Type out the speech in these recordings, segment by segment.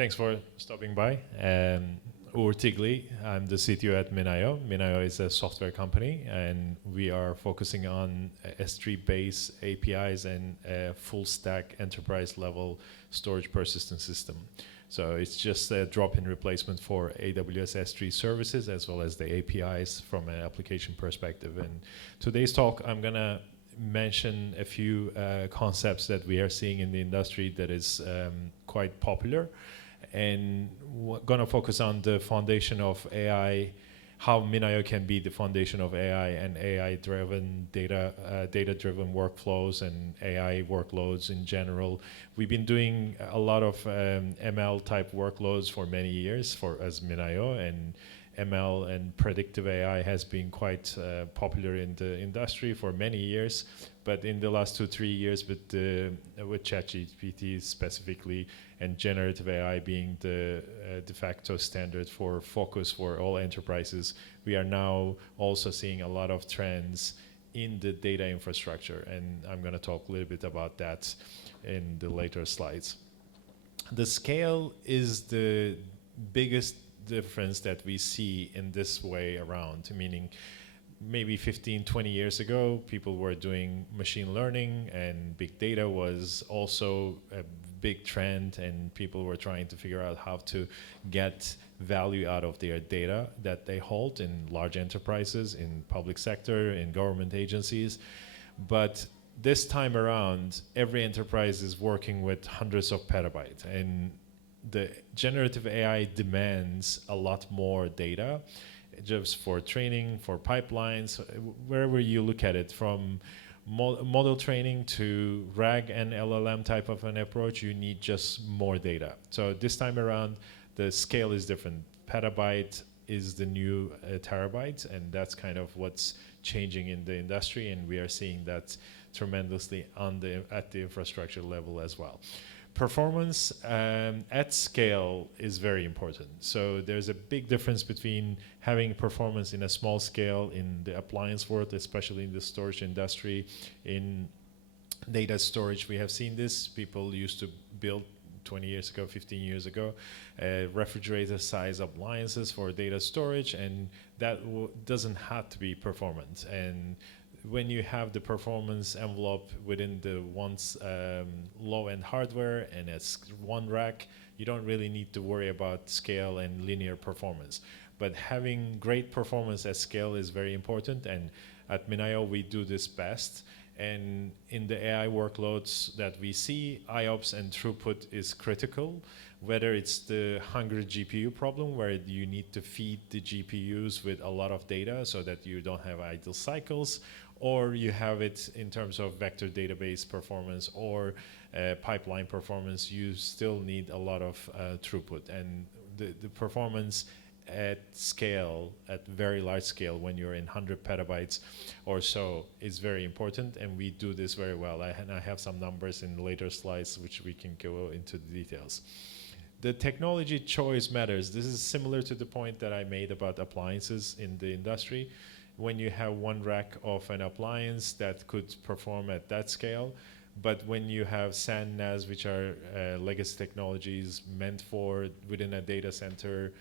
Thanks for stopping by. Uğur Tigli, I'm the CTO at MinIO. MinIO is a software company, and we are focusing on S3-based APIs and a full-stack enterprise-level storage persistence system. So it's just a drop-in replacement for AWS S3 services, as well as the APIs from an application perspective. And today's talk, I'm going to mention a few concepts that we are seeing in the industry that is quite popular, and we're going to focus on the foundation of AI, how MinIO can be the foundation of AI and AI-driven data-driven workflows and AI workloads in general. We've been doing a lot of ML-type workloads for many years as MinIO, and ML and predictive AI has been quite popular in the industry for many years. But in the last 2-3 years, with ChatGPT specifically, and generative AI being the de facto standard for focus for all enterprises, we are now also seeing a lot of trends in the data infrastructure. And I'm going to talk a little bit about that in the later slides. The scale is the biggest difference that we see in this way around, meaning maybe 15-20 years ago, people were doing machine learning, and big data was also a big trend, and people were trying to figure out how to get value out of their data that they hold in large enterprises, in public sector, in government agencies. But this time around, every enterprise is working with hundreds of petabytes, and the generative AI demands a lot more data, just for training, for pipelines, wherever you look at it, from model training to RAG and LLM type of an approach, you need just more data. So this time around, the scale is different. Petabyte is the new terabyte, and that's kind of what's changing in the industry, and we are seeing that tremendously at the infrastructure level as well. Performance at scale is very important. So there's a big difference between having performance in a small scale in the appliance world, especially in the storage industry. In data storage, we have seen this. People used to build 20 years ago, 15 years ago, refrigerator-size appliances for data storage, and that doesn't have to be performant. And when you have the performance envelope within the low-end hardware and it's one rack, you don't really need to worry about scale and linear performance. But having great performance at scale is very important, and at MinIO we do this best. And in the AI workloads that we see, IOPS and throughput is critical, whether it's the hungry GPU problem where you need to feed the GPUs with a lot of data so that you don't have idle cycles, or you have it in terms of vector database performance or pipeline performance, you still need a lot of throughput. And the performance at scale, at very large scale, when you're in 100 petabytes or so, is very important, and we do this very well. And I have some numbers in later slides which we can go into the details. The technology choice matters. This is similar to the point that I made about appliances in the industry. When you have one rack of an appliance that could perform at that scale, but when you have SAN, NAS, which are legacy technologies meant for within a data center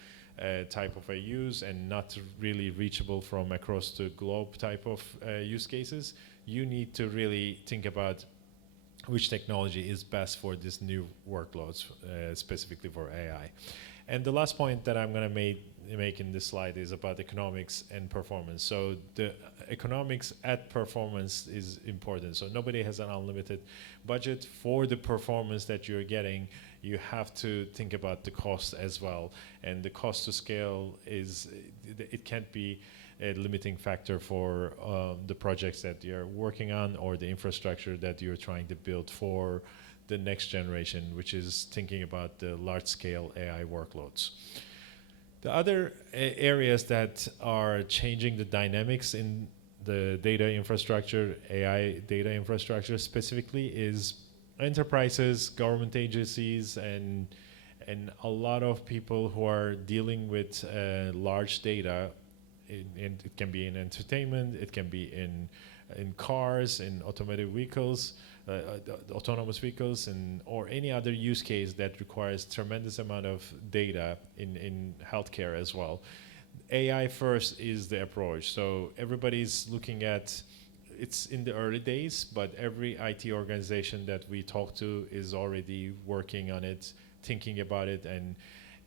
type of a use and not really reachable from across the globe type of use cases, you need to really think about which technology is best for these new workloads, specifically for AI. And the last point that I'm going to make in this slide is about economics and performance. So the economics at performance is important. So nobody has an unlimited budget. For the performance that you're getting, you have to think about the cost as well. And the cost to scale it can't be a limiting factor for the projects that you're working on or the infrastructure that you're trying to build for the next generation, which is thinking about the large-scale AI workloads. The other areas that are changing the dynamics in the data infrastructure, AI data infrastructure specifically, is enterprises, government agencies, and a lot of people who are dealing with large data. And it can be in entertainment, it can be in in cars, in automated vehicles, autonomous vehicles, and or any other use case that requires tremendous amount of data in healthcare as well. AI first is the approach. So everybody's looking at, it's in the early days, but every IT organization that we talk to is already working on it, thinking about it, and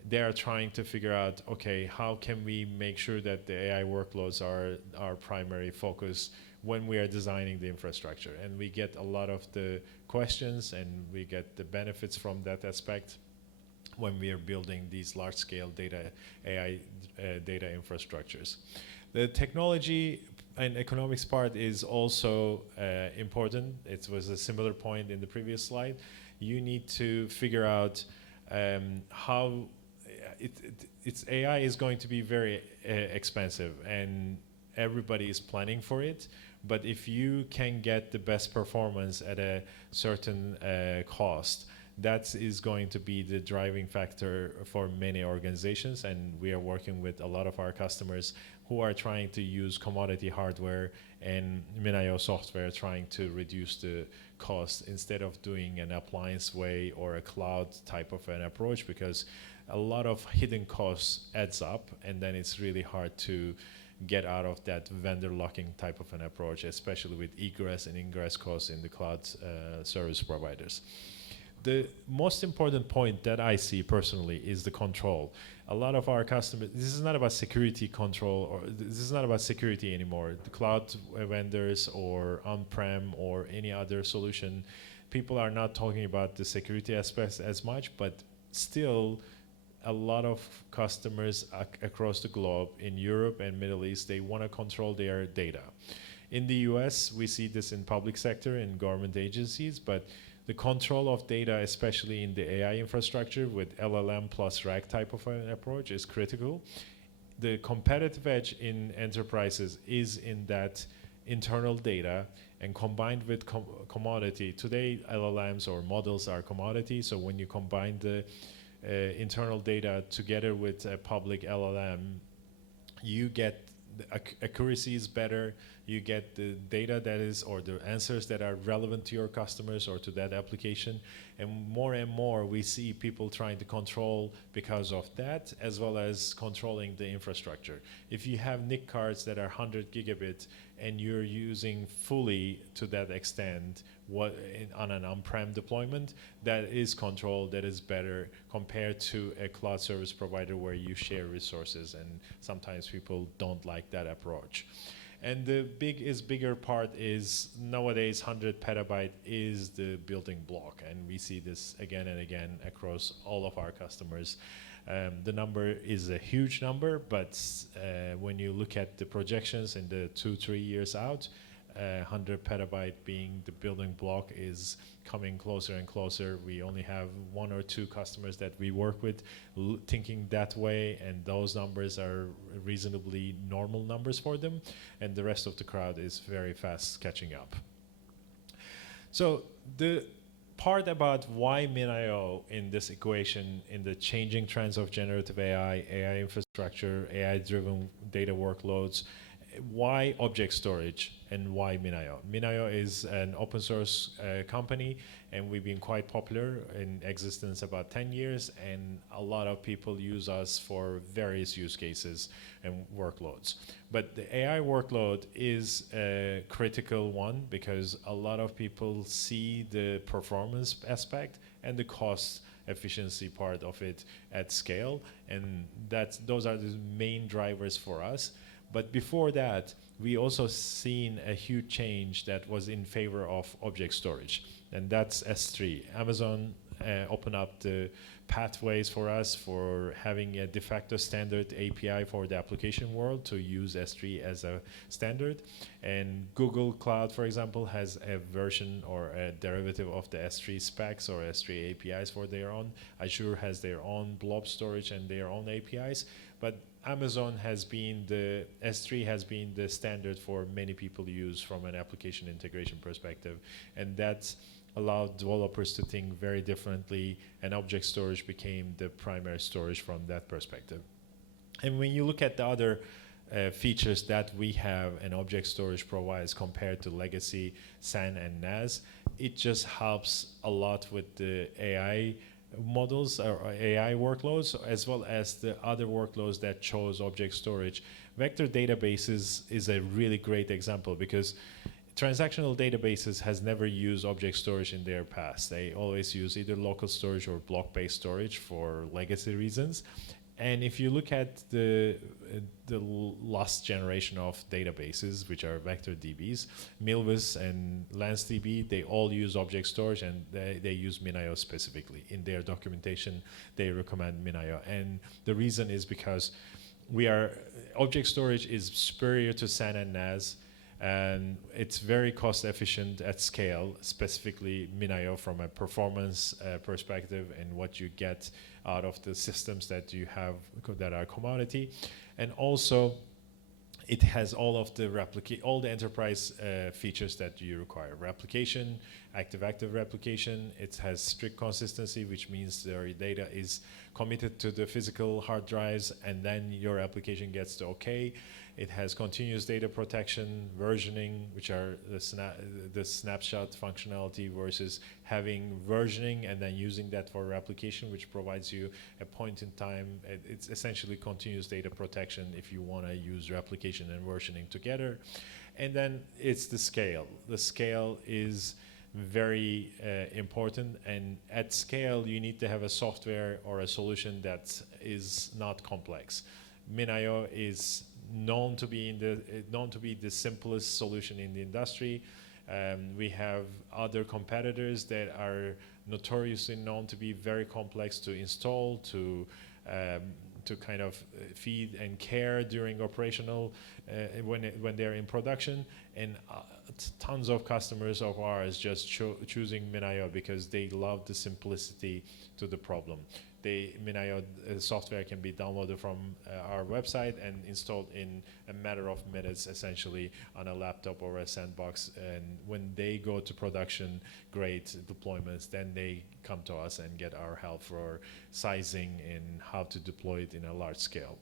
they are trying to figure out, okay, how can we make sure that the AI workloads are our primary focus when we are designing the infrastructure. And we get a lot of the questions and we get the benefits from that aspect when we are building these large-scale data, AI data infrastructures. The technology and economics part is also important. It was a similar point in the previous slide. You need to figure out how it's AI is going to be very expensive, and everybody is planning for it. But if you can get the best performance at a certain cost, that is going to be the driving factor for many organizations. And we are working with a lot of our customers who are trying to use commodity hardware and MinIO software, trying to reduce the cost instead of doing an appliance way or a cloud type of an approach, because a lot of hidden costs adds up, and then it's really hard to get out of that vendor locking type of an approach, especially with egress and ingress costs in the cloud service providers. The most important point that I see personally is the control. A lot of our customers, this is not about security control, or this is not about security anymore. The cloud vendors or on-prem or any other solution, people are not talking about the security aspects as much, but still a lot of customers across the globe in Europe and Middle East, they want to control their data. In the US, we see this in public sector and government agencies, but the control of data, especially in the AI infrastructure with LLM plus RAG type of an approach, is critical. The competitive edge in enterprises is in that internal data, and combined with commodity. Today, LLMs or models are commodity, so when you combine the internal data together with a public LLM, you get the accuracy is better, you get the data that is, or the answers that are relevant to your customers or to that application. And more we see people trying to control because of that, as well as controlling the infrastructure. If you have NIC cards that are 100 gigabit and you're using fully to that extent on an on-prem deployment, that is controlled, that is better compared to a cloud service provider where you share resources, and sometimes people don't like that approach. And the bigger part is nowadays 100 petabyte is the building block, and we see this again and again across all of our customers. The number is a huge number, but when you look at the projections in the 2-3 years out, 100 petabyte being the building block is coming closer and closer. We only have 1 or 2 customers that we work with thinking that way, and those numbers are reasonably normal numbers for them, and the rest of the crowd is very fast catching up. So the part about why MinIO in this equation, in the changing trends of generative AI, AI infrastructure, AI-driven data workloads, why object storage and why MinIO? MinIO is an open source company, and we've been quite popular in existence about 10 years, and a lot of people use us for various use cases and workloads. But the AI workload is a critical one because a lot of people see the performance aspect and the cost efficiency part of it at scale, and those are the main drivers for us. But before that, we also seen a huge change that was in favor of object storage, and that's S3. Amazon opened up the pathways for us for having a de facto standard API for the application world to use S3 as a standard. And Google Cloud, for example, has a version or a derivative of the S3 specs or S3 APIs for their own. Azure has their own blob storage and their own APIs. But Amazon has been S3 has been the standard for many people to use from an application integration perspective. And that's allowed developers to think very differently, and object storage became the primary storage from that perspective. And when you look at the other features that we have and object storage provides compared to legacy SAN and NAS. It just helps a lot with the AI models or AI workloads, as well as the other workloads that chose object storage. Vector databases is a really great example because transactional databases has never used object storage in their past. They always use either local storage or block-based storage for legacy reasons. And if you look at the last generation of databases, which are vector DBs, Milvus and LansDB, they all use object storage, and they use MinIO specifically. In their documentation, they recommend MinIO. And the reason is because object storage is superior to SAN and NAS, and it's very cost efficient at scale, specifically MinIO from a performance perspective and what you get out of the systems that you have that are commodity. And also, it has all the enterprise features that you require. Replication, active-active replication. It has strict consistency, which means your data is committed to the physical hard drives, and then your application gets the OK. It has continuous data protection, versioning, which are the snapshot functionality versus having versioning and then using that for replication, which provides you a point in time. It's essentially continuous data protection if you want to use replication and versioning together. And then it's the scale. The scale is very important, and at scale you need to have a software or a solution that is not complex. MinIO is known to be the simplest solution in the industry. We have other competitors that are notoriously known to be very complex to install, to kind of feed and care during operational when they're in production, and tons of customers of ours just choosing MinIO because they love the simplicity to the problem. MinIO software can be downloaded from our website and installed in a matter of minutes, essentially on a laptop or a sandbox. And when they go to production grade deployments, then they come to us and get our help for sizing and how to deploy it in a large scale.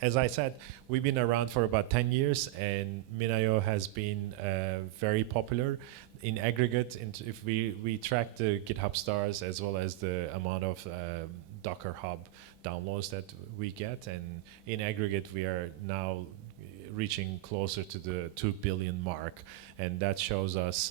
As I said, we've been around for about 10 years, and MinIO has been very popular. In aggregate, if we track the GitHub stars as well as the amount of Docker Hub downloads that we get, and in aggregate, we are now reaching closer to the 2 billion mark, and that shows us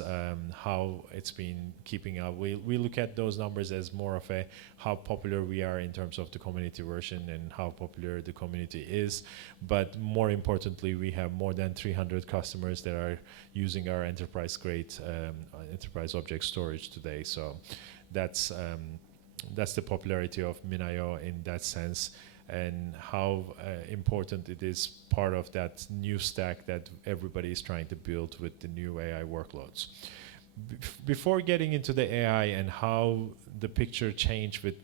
how it's been keeping up. We look at those numbers as more of how popular we are in terms of the community version and how popular the community is, but more importantly, we have more than 300 customers that are using our enterprise grade enterprise object storage today. So that's the popularity of MinIO in that sense, and how important it is part of that new stack that everybody is trying to build with the new AI workloads. Before getting into the AI and how the picture changed with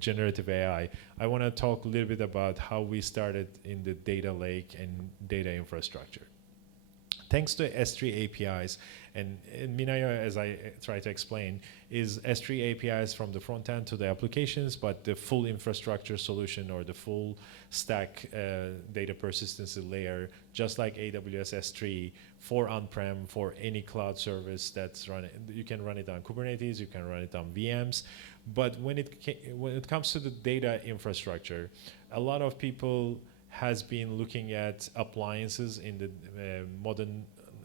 generative AI, I want to talk a little bit about how we started in the data lake and data infrastructure. Thanks to S3 APIs, and MinIO, as I try to explain, is S3 APIs from the front end to the applications, but the full infrastructure solution or the full stack data persistency layer, just like AWS S3 for on-prem, for any cloud service that's running. You can run it on Kubernetes, you can run it on VMs, but when it comes to the data infrastructure, a lot of people has been looking at appliances in the modern,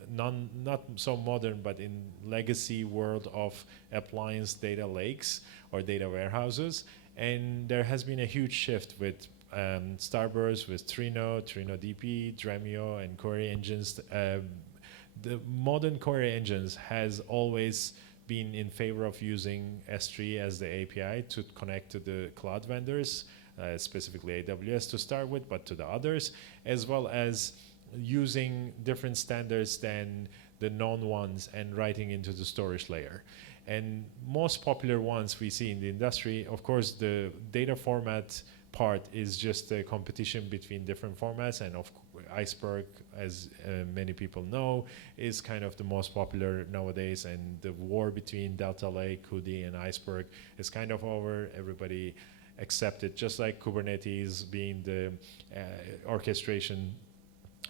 not so modern, but in legacy world of appliance data lakes or data warehouses. And there has been a huge shift with Starburst, with Trino DB, Dremio, and query engines. The modern query engines has always been in favor of using S3 as the API to connect to the cloud vendors, specifically AWS to start with, but to the others, as well as using different standards than the known ones and writing into the storage layer. And most popular ones we see in the industry, of course, the data format part is just a competition between different formats, and Iceberg, as many people know, is kind of the most popular nowadays, and the war between Delta Lake, Hudi, and Iceberg is kind of over. Everybody accepted, just like Kubernetes being the orchestration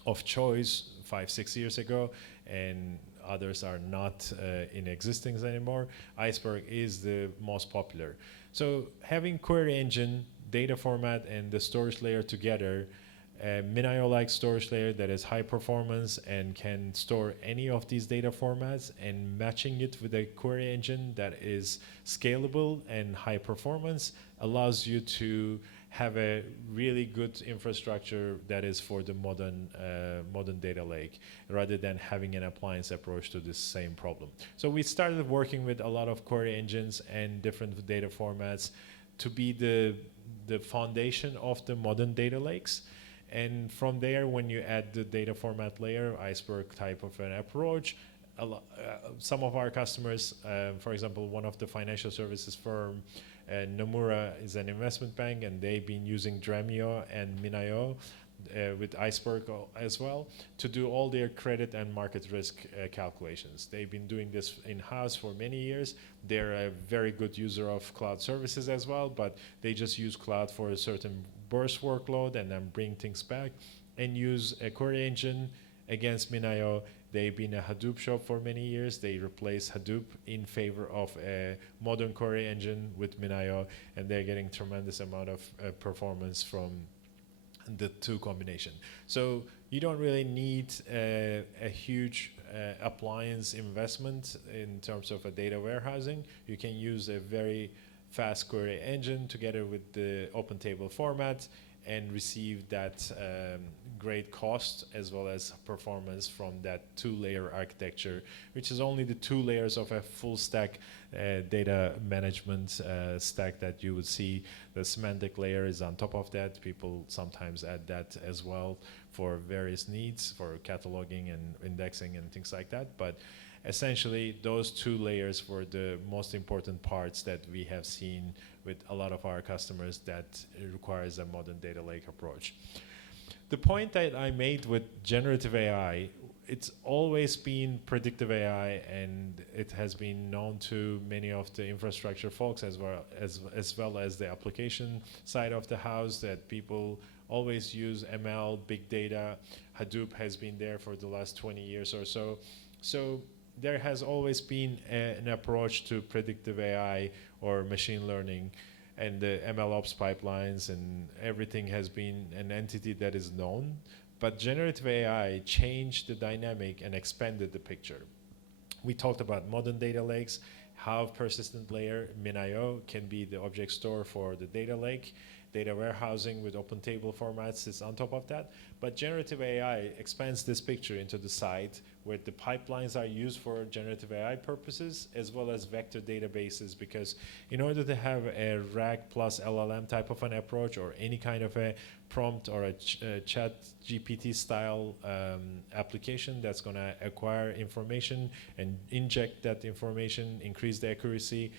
of choice 5-6 years ago, and others are not in existence anymore. Iceberg is the most popular. So having query engine, data format, and the storage layer together, MinIO-like storage layer that is high performance and can store any of these data formats, and matching it with a query engine that is scalable and high performance allows you to have a really good infrastructure that is for the modern data lake, rather than having an appliance approach to this same problem. So we started working with a lot of query engines and different data formats to be the foundation of the modern data lakes. And from there, when you add the data format layer, Iceberg type of an approach, some of our customers, for example, one of the financial services firm, Nomura is an investment bank, and they've been using Dremio and MinIO with Iceberg as well to do all their credit and market risk calculations. They've been doing this in-house for many years. They're a very good user of cloud services as well, but they just use cloud for a certain burst workload and then bring things back and use a query engine against MinIO. They've been a Hadoop shop for many years. They replaced Hadoop in favor of a modern query engine with MinIO, and they're getting tremendous amount of performance from the two combination. So you don't really need a huge appliance investment in terms of a data warehousing. You can use a very fast query engine together with the open table format and receive that great cost as well as performance from that two-layer architecture, which is only the two layers of a full stack data management stack that you would see. The semantic layer is on top of that. People sometimes add that as well for various needs, for cataloging and indexing and things like that. But essentially, those two layers were the most important parts that we have seen with a lot of our customers that requires a modern data lake approach. The point that I made with generative AI, it's always been predictive AI, and it has been known to many of the infrastructure folks as well as the application side of the house, that people always use ML, big data. Hadoop has been there for the last 20 years or so. So there has always been an approach to predictive AI or machine learning, and the MLOps pipelines and everything has been an entity that is known. But generative AI changed the dynamic and expanded the picture. We talked about modern data lakes, how persistent layer MinIO can be the object store for the data lake. Data warehousing with open table formats is on top of that. But generative AI expands this picture into the side where the pipelines are used for generative AI purposes as well as vector databases, because in order to have a RAG plus LLM type of an approach or any kind of a prompt or a chat GPT style application that's going to acquire information and inject that information, increase the accuracy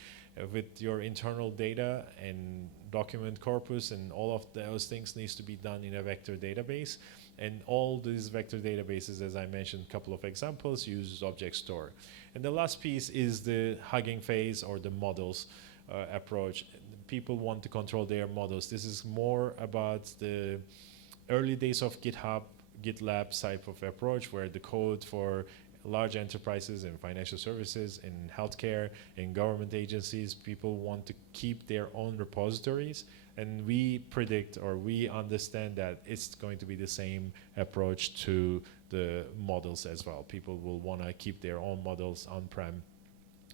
with your internal data and document corpus, and all of those things needs to be done in a vector database. And all these vector databases, as I mentioned, a couple of examples, use object store. And the last piece is the Hugging Face or the models approach. People want to control their models. This is more about the early days of GitHub, GitLab type of approach, where the code for large enterprises and financial services and healthcare and government agencies, people want to keep their own repositories. And we predict, or we understand, that it's going to be the same approach to the models as well. People will want to keep their own models on-prem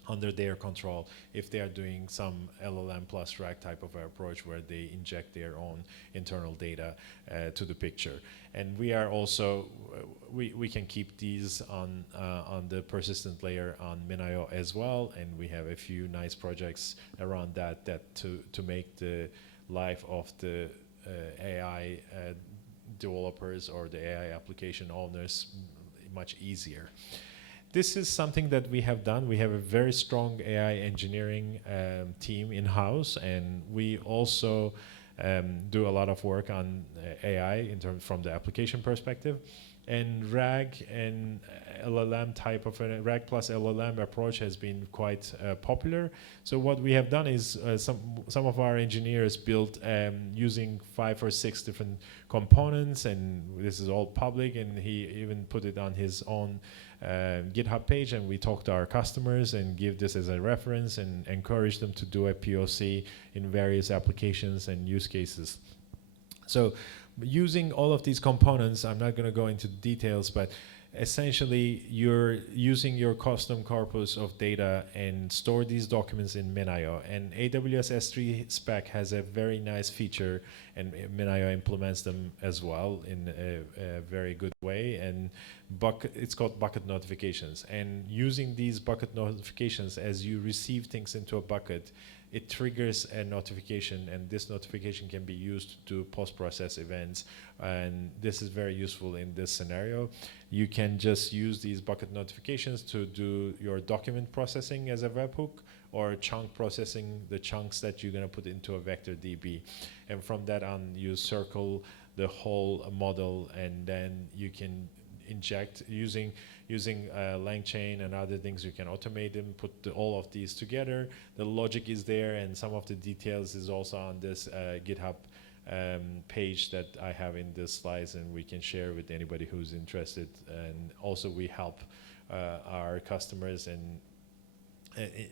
under their control if they are doing some LLM plus RAG type of approach where they inject their own internal data to the picture. And we are also, we can keep these on the persistent layer on MinIO as well, and we have a few nice projects around that to make the life of the AI developers or the AI application owners much easier. This is something that we have done. We have a very strong AI engineering team in-house, and we also do a lot of work on AI from the application perspective. And RAG and LLM type of a RAG plus LLM approach has been quite popular. So what we have done is some of our engineers built using 5 or 6 different components, and this is all public, and he even put it on his own GitHub page, and we talk to our customers and give this as a reference and encourage them to do a POC in various applications and use cases. So using all of these components, I'm not going to go into details, but essentially you're using your custom corpus of data and store these documents in MinIO. And AWS S3 spec has a very nice feature, and MinIO implements them as well in a very good way. And it's called bucket notifications. And using these bucket notifications, as you receive things into a bucket, it triggers a notification, and this notification can be used to post-process events, and this is very useful in this scenario. You can just use these bucket notifications to do your document processing as a webhook, or chunk processing, the chunks that you're going to put into a vector DB. And from that on, you circle the whole model, and then you can inject using LangChain and other things. You can automate them, put all of these together. The logic is there, and some of the details is also on this GitHub page that I have in the slides, and we can share with anybody who's interested. And also we help our customers and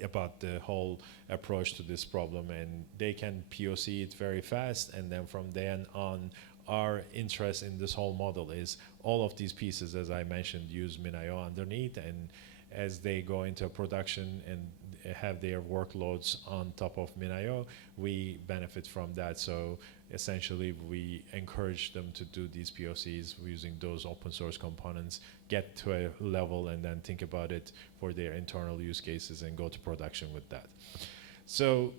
about the whole approach to this problem, and they can POC it very fast, and then from then on, our interest in this whole model is all of these pieces, as I mentioned, use MinIO underneath, and as they go into production and have their workloads on top of MinIO, we benefit from that. So essentially, we encourage them to do these POCs using those open source components, get to a level, and then think about it for their internal use cases and go to production with that. So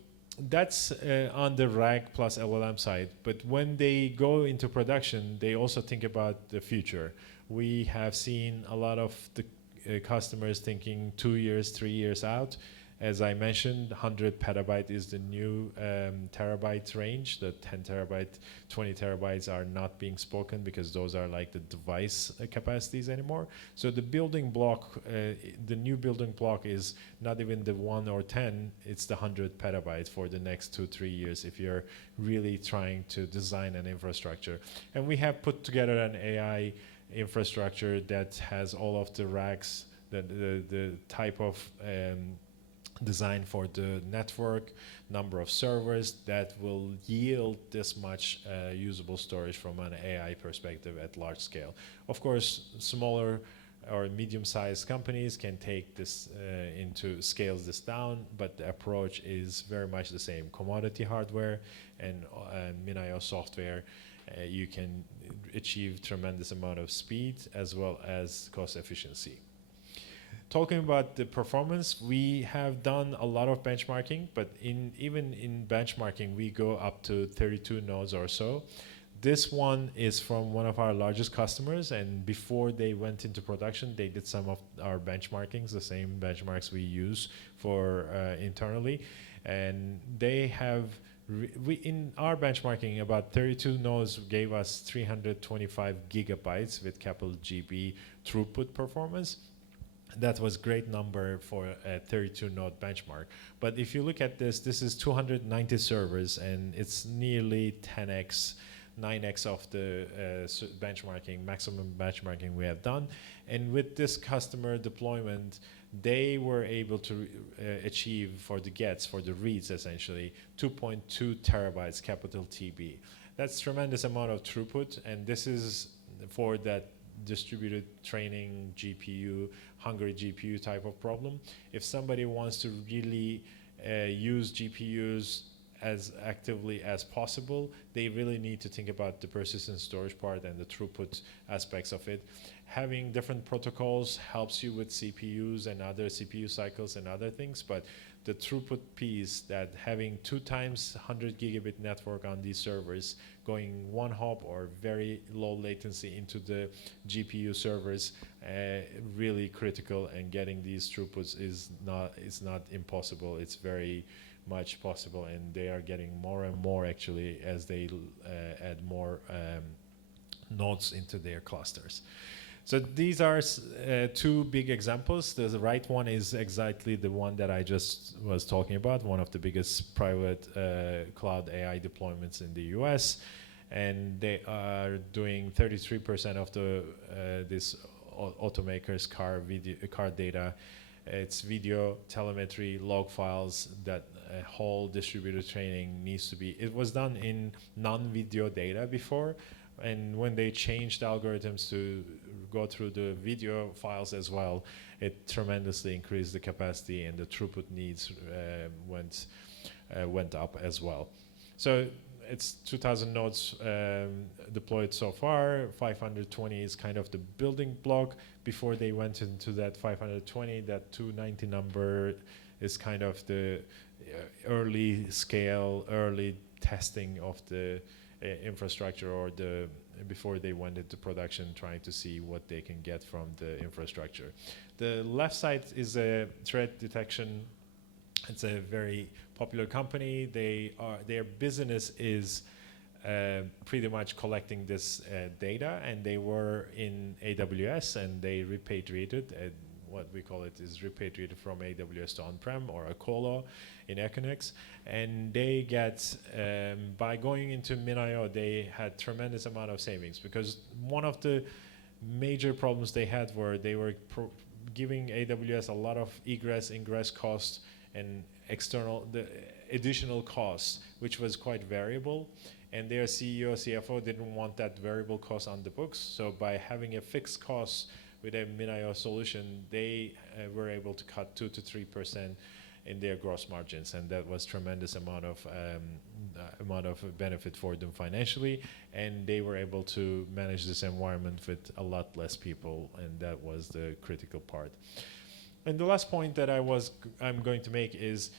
that's on the RAG plus LLM side. But when they go into production, they also think about the future. We have seen a lot of the customers thinking 2 years, 3 years out. As I mentioned, 100 petabyte is the new terabyte range. The 10 terabyte, 20 terabytes are not being spoken because those are like the device capacities anymore. So the building block, the new building block is not even the 1 or 10, it's the 100 petabytes for the next 2-3 years if you're really trying to design an infrastructure. And we have put together an AI infrastructure that has all of the racks, the type of design for the network, number of servers that will yield this much usable storage from an AI perspective at large scale. Of course, smaller or medium-sized companies can take this scales this down, but the approach is very much the same. Commodity hardware and MinIO software, you can achieve tremendous amount of speed as well as cost efficiency. Talking about the performance, we have done a lot of benchmarking, but even in benchmarking, we go up to 32 nodes or so. This one is from one of our largest customers, and before they went into production, they did some of our benchmarkings, the same benchmarks we use for internally. And they have, in our benchmarking, about 32 nodes gave us 325 gigabytes with capital GB throughput performance. That was a great number for a 32 node benchmark. But if you look at this, this is 290 servers, and it's nearly 10x, 9x of the benchmarking, maximum benchmarking we have done. And with this customer deployment, they were able to achieve for the gets, for the reads essentially, 2.2 terabytes capital TB. That's tremendous amount of throughput, and this is for that distributed training GPU, hungry GPU type of problem. If somebody wants to really use GPUs as actively as possible, they really need to think about the persistent storage part and the throughput aspects of it. Having different protocols helps you with CPUs and other CPU cycles and other things, but the throughput piece, that having 2 times 100 gigabit network on these servers, going one hop or very low latency into the GPU servers, really critical, and getting these throughputs is not impossible. It's very much possible, and they are getting more and more actually as they add more nodes into their clusters. So these are two big examples. The right one is exactly the one that I just was talking about, one of the biggest private cloud AI deployments in the US. And they are doing 33% of the this automaker's car data. It's video, telemetry, log files that whole distributed training needs to be. It was done in non-video data before, and when they changed algorithms to go through the video files as well, it tremendously increased the capacity, and the throughput needs went up as well. So it's 2,000 nodes deployed so far. 520 is kind of the building block. Before they went into that 520, that 290 number is kind of the early scale, early testing of the infrastructure, or before they went into production, trying to see what they can get from the infrastructure. The left side is a threat detection. It's a very popular company. Their business is pretty much collecting this data, and they were in AWS, and they repatriated. What we call it is repatriated from AWS to on-prem, or a colo in Equinix. And they get, by going into MinIO, they had tremendous amount of savings, because one of the major problems they had were they were giving AWS a lot of egress, ingress costs, and the additional costs, which was quite variable. And their CEO, CFO didn't want that variable cost on the books. So by having a fixed cost with a MinIO solution, they were able to cut 2 to 3% in their gross margins, and that was tremendous amount of benefit for them financially. And they were able to manage this environment with a lot less people, and that was the critical part. And the last point that I'm going to make is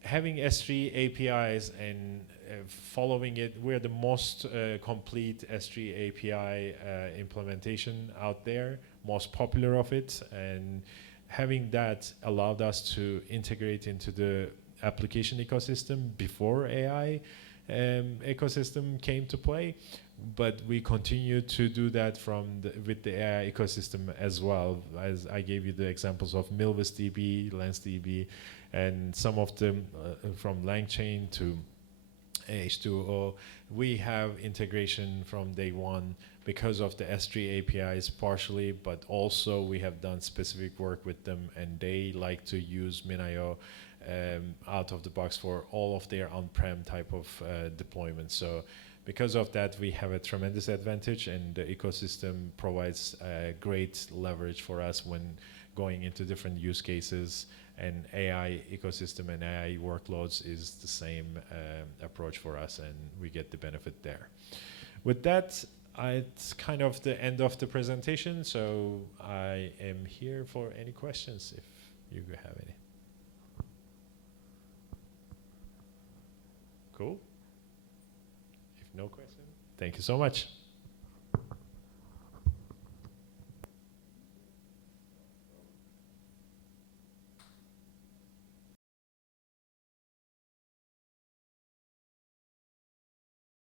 having S3 APIs and following it. We're the most complete S3 API implementation out there, most popular of it, and having that allowed us to integrate into the application ecosystem before AI ecosystem came to play. But we continue to do that with the AI ecosystem as well. As I gave you the examples of MilVisDB, LensDB, and some of them from LangChain to H2O. We have integration from day one because of the S3 APIs partially, but also we have done specific work with them, and they like to use MinIO out of the box for all of their on-prem type of deployments. So because of that, we have a tremendous advantage, and the ecosystem provides great leverage for us when going into different use cases. And AI ecosystem and AI workloads is the same approach for us, and we get the benefit there. With that, it's kind of the end of the presentation, so I am here for any questions if you have any. Cool. If no question, thank you so much.